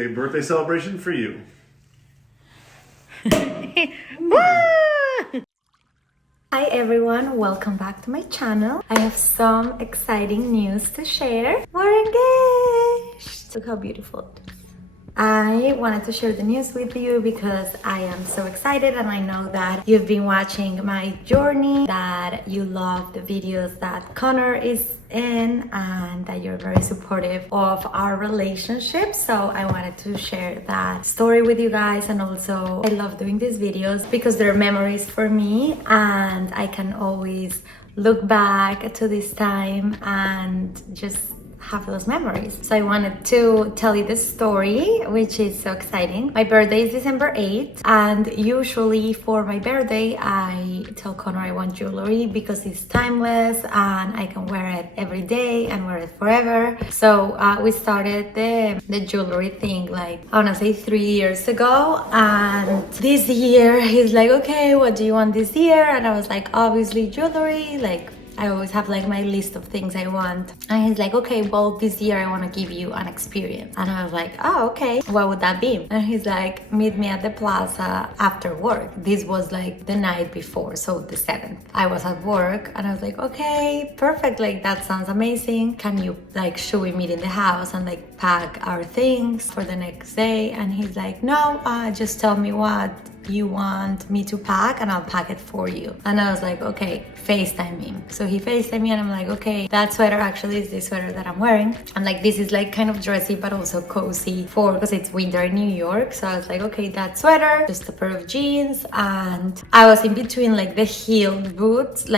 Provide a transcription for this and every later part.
a birthday celebration for you. Hi everyone, welcome back to my channel. I have some exciting news to share. We're engaged! Look how beautiful it is. I wanted to share the news with you because I am so excited, and I know that you've been watching my journey, that you love the videos that Connor is in, and that you're very supportive of our relationship. So I wanted to share that story with you guys, and also I love doing these videos because they're memories for me, and I can always look back to this time and just have those memories. So I wanted to tell you this story, which is so exciting. My birthday is December 8th, and usually for my birthday I tell Connor I want jewelry because it's timeless and I can wear it every day and wear it forever. So we started the jewelry thing, like I wanna say 3 years ago, and this year he's like, okay, what do you want this year? And I was like, obviously jewelry, like I always have like my list of things I want. And he's like, okay, well, this year I want to give you an experience. And I was like, oh, okay, what would that be? And he's like, meet me at the plaza after work. This was like the night before, so the 7th. I was at work and I was like, okay, perfect, like that sounds amazing. Can you like, should we meet in the house and like pack our things for the next day? And he's like, no, just tell me what you want me to pack and I'll pack it for you. And I was like, okay, FaceTime me. So he FaceTime me and I'm like, okay, that sweater actually is the sweater that I'm wearing. I'm like, this is like kind of dressy but also cozy because it's winter in New York. So I was like, okay, that sweater, just a pair of jeans. And I was in between like the heeled boots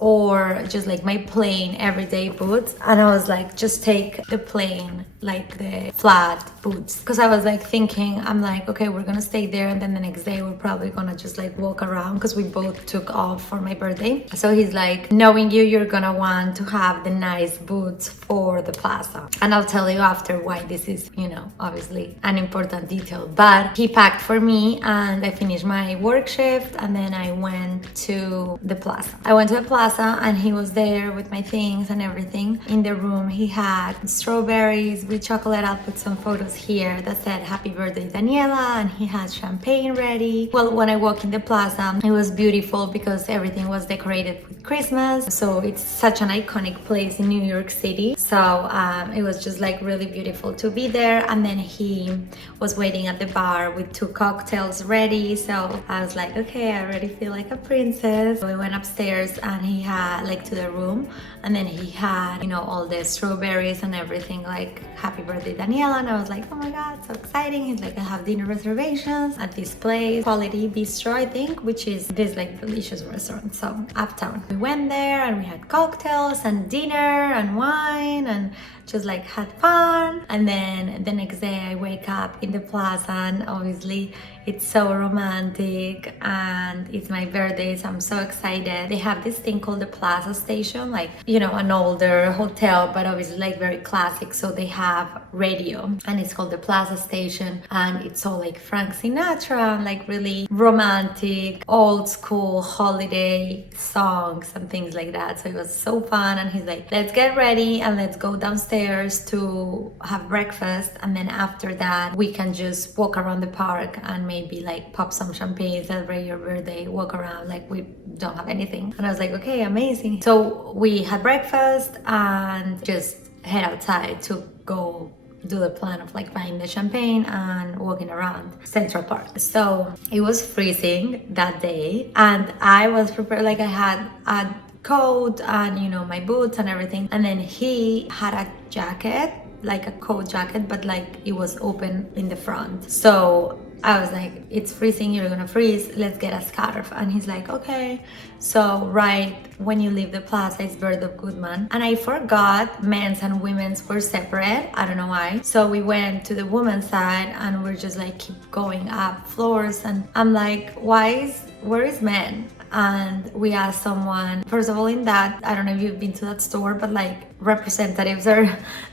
or just like my plain everyday boots. And I was like, just take the plain, like the flat boots, because I was like thinking, I'm like, okay, we're gonna stay there and then the next day we're probably gonna just like walk around because we both took off for my birthday. So he's like, knowing you're gonna want to have the nice boots for the plaza. And I'll tell you after why this is, you know, obviously an important detail. But he packed for me and I finished my work shift and then I went to the plaza. I went to the plaza and he was there with my things and everything. In the room he had strawberries with chocolate. I'll put some photos here that said happy birthday Daniela, and he had champagne ready. Well, when I walked in the plaza, it was beautiful because everything was decorated with Christmas. So it's such an iconic place in New York City. So it was just like really beautiful to be there. And then he was waiting at the bar with 2 cocktails ready. So I was like, okay, I already feel like a princess. So we went upstairs and he had like to the room, and then he had, you know, all the strawberries and everything, like happy birthday Daniela. And I was like, oh my god, so exciting. He's like, I have dinner reservations at this place, Quality Bistro, I think, which is this like delicious restaurant, so uptown. We went there and we had cocktails and dinner and wine and just like had fun. And then the next day I wake up in the plaza and obviously it's so romantic and it's my birthday, so I'm so excited. They have this thing called the Plaza Station, like, you know, an older hotel, but obviously like very classic. So they have radio and it's called the Plaza Station, and it's all like Frank Sinatra and like really romantic, old school holiday songs and things like that. So it was so fun. And he's like, let's get ready and let's go downstairs to have breakfast, and then after that we can just walk around the park and maybe like pop some champagne, celebrate your birthday, walk around like we don't have anything. And I was like, okay, amazing. So we had breakfast and just head outside to go do the plan of like buying the champagne and walking around Central Park. So it was freezing that day and I was prepared, like I had a coat and, you know, my boots and everything. And then he had a jacket, like a coat jacket, but like it was open in the front. So I was like, it's freezing, you're gonna freeze, let's get a scarf. And he's like, okay. So right when you leave the plaza, it's Bird of Goodman. And I forgot men's and women's were separate. I don't know why. So we went to the women's side and we're just like keep going up floors. And I'm like, where is men? And we asked someone, first of all, in that, I don't know if you've been to that store, but like representatives or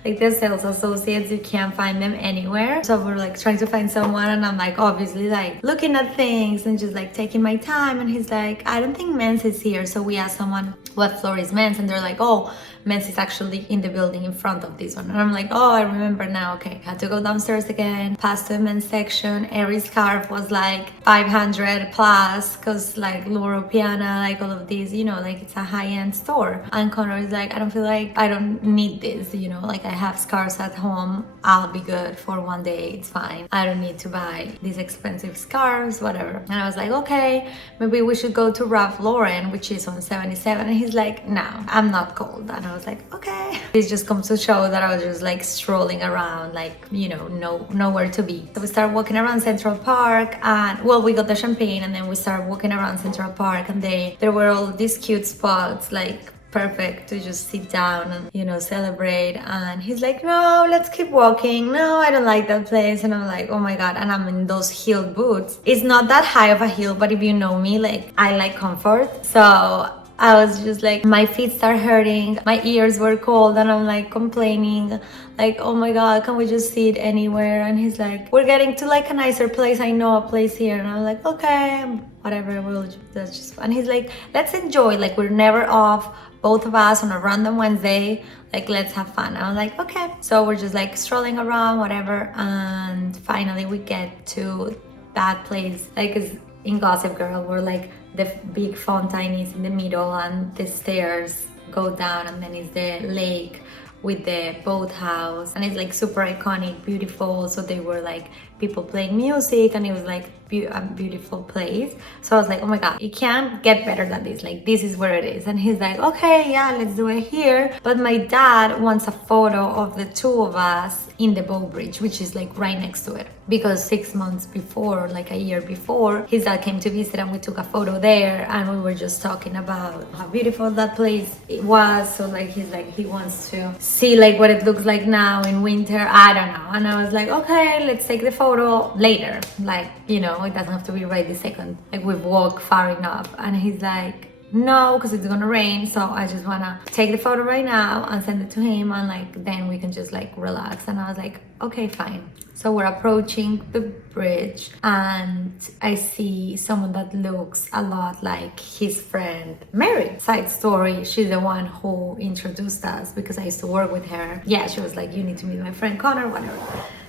like the sales associates, you can't find them anywhere. So we're like trying to find someone, and I'm like obviously like looking at things and just like taking my time, and he's like, I don't think men's is here. So we asked someone what floor is men's, and they're like, oh, men's is actually in the building in front of this one. And I'm like, oh, I remember now. Okay, had to go downstairs again, past the men's section. Every scarf was like 500 plus, because like Loro Piana, like all of these, you know, like it's a high-end store. And Connor is like, I don't feel like I don't need this, you know, like I have scarves at home, I'll be good for one day, it's fine. I don't need to buy these expensive scarves, whatever. And I was like, okay, maybe we should go to Ralph Lauren, which is on 77. And he's like, no, I'm not cold. And I was like, okay. This just comes to show that I was just like strolling around, like, you know, nowhere to be. So we started walking around Central Park, and well, we got the champagne, and then we started walking around Central Park, and there were all these cute spots, like perfect to just sit down and, you know, celebrate. And he's like, no, let's keep walking. No, I don't like that place. And I'm like, oh my god. And I'm in those heel boots. It's not that high of a heel, but if you know me, like I like comfort. So I was just like, my feet start hurting, my ears were cold, and I'm like complaining, like, oh my god, can we just sit anywhere? And he's like, we're getting to like a nicer place, I know a place here. And I'm like, okay, whatever, that's just fun. He's like, let's enjoy, like we're never off, both of us on a random Wednesday, like let's have fun. I was like, okay. So we're just like strolling around, whatever, and finally we get to that place, like in Gossip Girl, where like the big fountain is in the middle and the stairs go down, and then is the lake with the boathouse, and it's like super iconic, beautiful. So they were like people playing music, and it was like a beautiful place. So I was like, oh my god, it can't get better than this, like this is where it is. And he's like, okay, yeah, let's do it here. But my dad wants a photo of the two of us in the boat bridge, which is like right next to it, because 6 months before, like a year before, his dad came to visit and we took a photo there, and we were just talking about how beautiful that place it was. So like he's like, he wants to see like what it looks like now in winter, I don't know. And I was like, okay, let's take the photo later, like, you know, it doesn't have to be right this second, like we've walked far enough. And he's like, no, because it's gonna rain, so I just wanna take the photo right now and send it to him, and like then we can just like relax. And I was like, okay, fine. So we're approaching the bridge, and I see someone that looks a lot like his friend Mary. Side story, she's the one who introduced us, because I used to work with her. Yeah, she was like, you need to meet my friend Connor, whatever.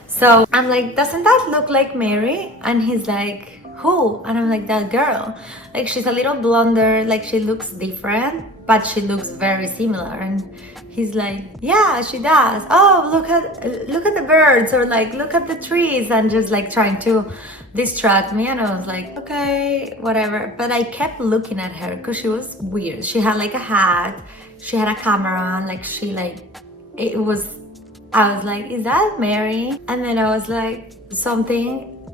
So I'm like, doesn't that look like Mary? And he's like, who? And I'm like, that girl. Like she's a little blonder, like she looks different, but she looks very similar. And he's like, yeah, she does. Oh, look at the birds, or like look at the trees, and just like trying to distract me. And I was like, okay, whatever. But I kept looking at her because she was weird. She had like a hat, she had a camera on, like she like, it was, I was like, is that Mary? And then I was like,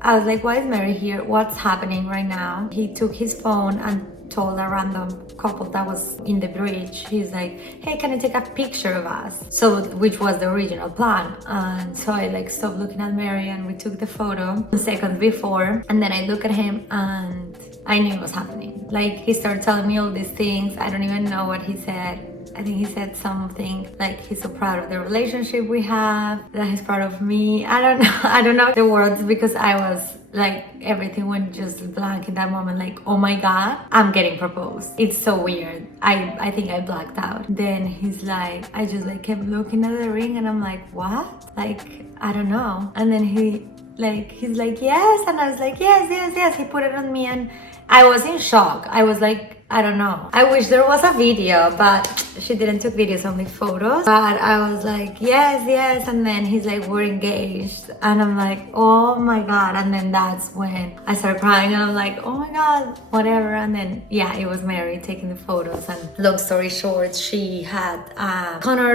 I was like, why is Mary here? What's happening right now? He took his phone and told a random couple that was in the bridge, he's like, hey, can I take a picture of us? So, which was the original plan. And so I like stopped looking at Mary, and we took the photo a second before. And then I look at him, and I knew it was happening. Like he started telling me all these things. I don't even know what he said. I think he said something like he's so proud of the relationship we have, that he's proud of me. I don't know. I don't know the words, because I was like, everything went just blank in that moment. Like, oh my god, I'm getting proposed. It's so weird. I think I blacked out. Then he's like, I just like kept looking at the ring, and I'm like, what? Like, I don't know. And then he's like, yes. And I was like, yes. He put it on me, and I was in shock. I was like, I don't know. I wish there was a video, but she didn't take videos, only photos. But I was like, yes. And then he's like, we're engaged. And I'm like, oh my god. And then that's when I started crying, and I'm like, oh my god, whatever. And then, yeah, it was Mary taking the photos. And long story short, she had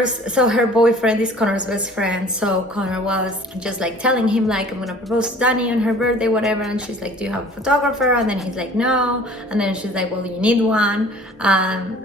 so her boyfriend is Connor's best friend. So Connor was just like telling him like, I'm gonna propose to Danny on her birthday, whatever. And she's like, do you have a photographer? And then he's like, no. And then she's like, well, you need one.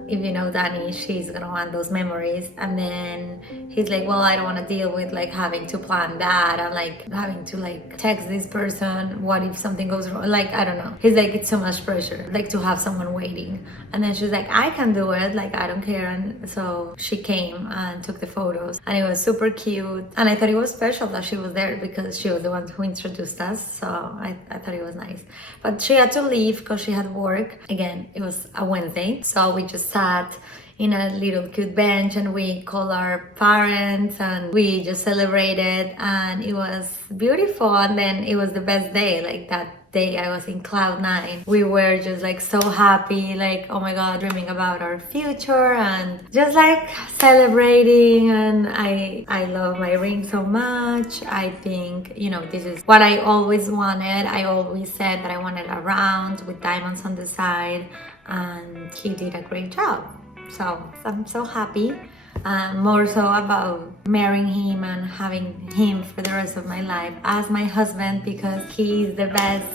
If you know Danny, she's she's gonna want those memories. And then he's like, well, I don't want to deal with like having to plan that and like having to like text this person. What if something goes wrong? Like, I don't know. He's like, it's so much pressure, like to have someone waiting. And then she's like, I can do it, like I don't care. And so she came and took the photos, and it was super cute. And I thought it was special that she was there because she was the one who introduced us. So I thought it was nice. But she had to leave because she had work. Again, it was a Wednesday, so we just sat in a little cute bench and we called our parents and we just celebrated, and it was beautiful. And then it was the best day. Like that day I was in cloud 9. We were just like so happy, like oh my god, dreaming about our future and just like celebrating. And I love my ring so much. I think, you know, this is what I always wanted. I always said that I wanted a round with diamonds on the side, and he did a great job. So I'm so happy. More so about marrying him and having him for the rest of my life as my husband, because he's the best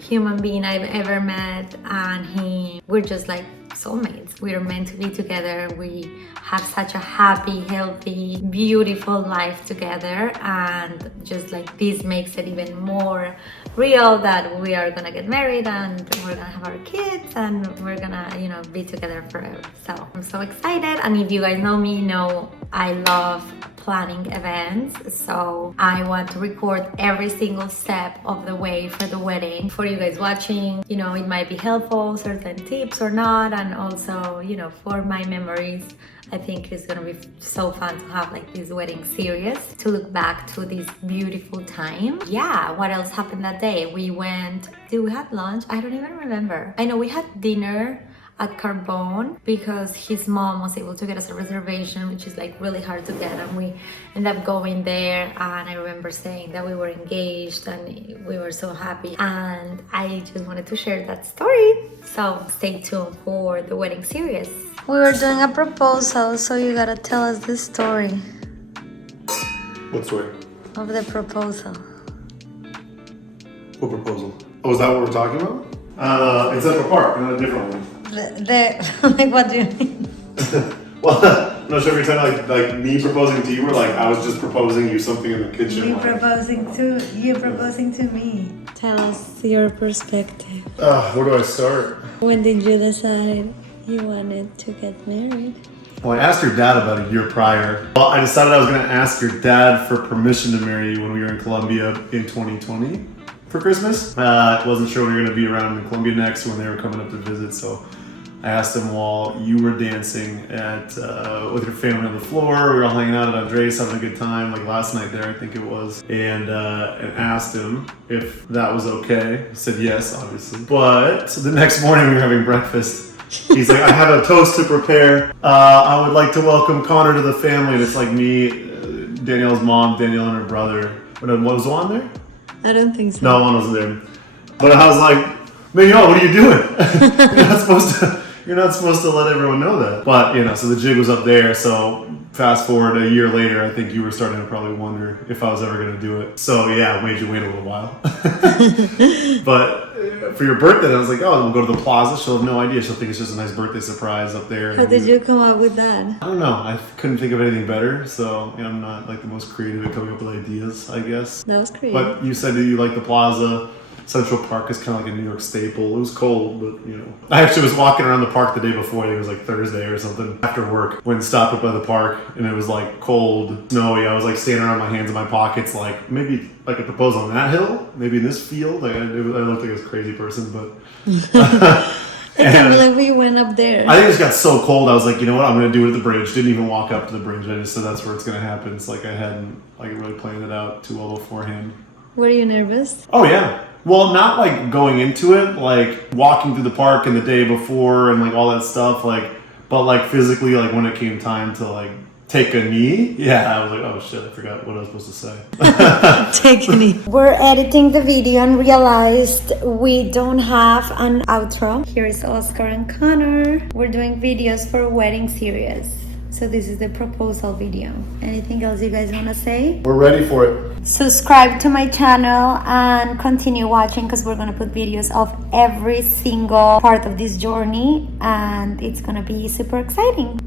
human being I've ever met, and we're just like soulmates. We're meant to be together. We have such a happy, healthy, beautiful life together, and just like this makes it even more real that we are gonna get married and we're gonna have our kids and we're gonna, you know, be together forever. So I'm so excited. And if you guys know me, know I love planning events, so I want to record every single step of the way for the wedding for you guys watching. You know, it might be helpful, certain tips or not, and also, you know, for my memories. I think it's gonna be so fun to have like this wedding series to look back to this beautiful time. Yeah, what else happened that day? We had lunch? I don't even remember. I know we had dinner at Carbone because his mom was able to get us a reservation, which is like really hard to get, and we ended up going there. And I remember saying that we were engaged and we were so happy, and I just wanted to share that story. So stay tuned for the wedding series. We were doing a proposal, so you gotta tell us the story What story? of the proposal. What proposal? Oh, is that what we're talking about? In Central Park, not a different one. Like, what do you mean? Well, I'm not sure if you're talking like me proposing to you, or like I was just proposing you something in the kitchen. You proposing to me. Tell us your perspective. Where do I start? When did you decide you wanted to get married? Well, I asked your dad about a year prior. Well, I decided I was going to ask your dad for permission to marry you when we were in Colombia in 2020 for Christmas. I wasn't sure when we were going to be around in Colombia next when they were coming up to visit, so I asked him while you were dancing with your family on the floor. We were all hanging out at Andres, having a good time, like last night there, I think it was, and asked him if that was okay. He said yes, obviously. But the next morning we were having breakfast. He's like, I have a toast to prepare. I would like to welcome Connor to the family. And it's like me, Danielle's mom, Danielle and her brother. What was Juan there? I don't think so. No, Juan wasn't there. But I was like, man, what are you doing? You're not supposed to let everyone know that. But, you know, so the jig was up there. So fast forward a year later, I think you were starting to probably wonder if I was ever going to do it. So yeah, made you wait a little while. But for your birthday, I was like, oh, we'll go to the plaza. She'll have no idea. She'll think it's just a nice birthday surprise up there. How did you come up with that? I don't know. I couldn't think of anything better. So, you know, I'm not like the most creative at coming up with ideas, I guess. That was creative. But you said that you like the plaza. Central Park is kind of like a New York staple. It was cold, but you know. I actually was walking around the park the day before. I think it was like Thursday or something. After work, went and stopped up by the park, and it was like cold, snowy. I was like standing around, my hands in my pockets, like maybe like a proposal on that hill, maybe in this field. Like I looked like a crazy person, but. I can't believe we went up there. I think it just got so cold. I was like, you know what? I'm gonna do it at the bridge. Didn't even walk up to the bridge. I just said that's where it's gonna happen. It's like I hadn't like really planned it out too well beforehand. Were you nervous? Oh yeah. Well, not like going into it, like walking through the park and the day before and like all that stuff, like, but like physically, like when it came time to like take a knee, yeah, I was like, oh shit, I forgot what I was supposed to say. Take a knee. We're editing the video and realized we don't have an outro. Here is Oscar and Connor. We're doing videos for a wedding series. So this is the proposal video. Anything else you guys want to say? We're ready for it. Subscribe to my channel and continue watching because we're going to put videos of every single part of this journey and it's going to be super exciting.